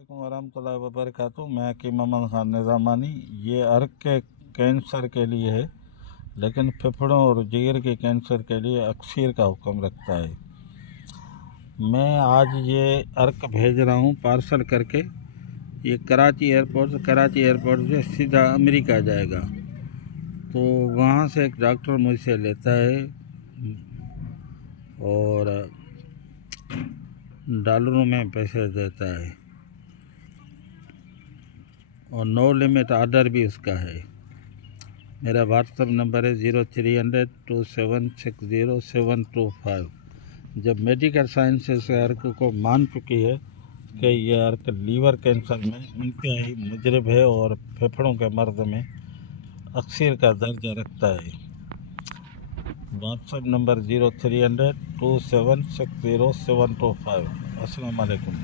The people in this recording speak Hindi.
वालेकुम वरहमतुल्लाहि वबरकातुहू। मैं हकीम मोहम्मद ख़ान निज़ामानी। ये अर्क के कैंसर के लिए है, लेकिन फेफड़ों और जिगर के कैंसर के लिए अक्सीर का हुक्म रखता है। मैं आज ये अर्क भेज रहा हूँ पार्सल करके। ये कराची एयरपोर्ट से सीधा अमेरिका जाएगा। तो वहाँ से एक डॉक्टर मुझसे लेता है और डॉलरों में पैसे देता है, और नो लिमिट ऑर्डर भी उसका है। मेरा व्हाट्सअप नंबर है 03002760 जब मेडिकल साइंसेस अर्क को मान चुकी है कि यह अर्क लीवर कैंसर में इंतहाई मुजरब है और फेफड़ों के मर्ज में अक्सीर का दर्जा रखता है। व्हाट्सअप नंबर 03002760 अस्सलाम वालेकुम।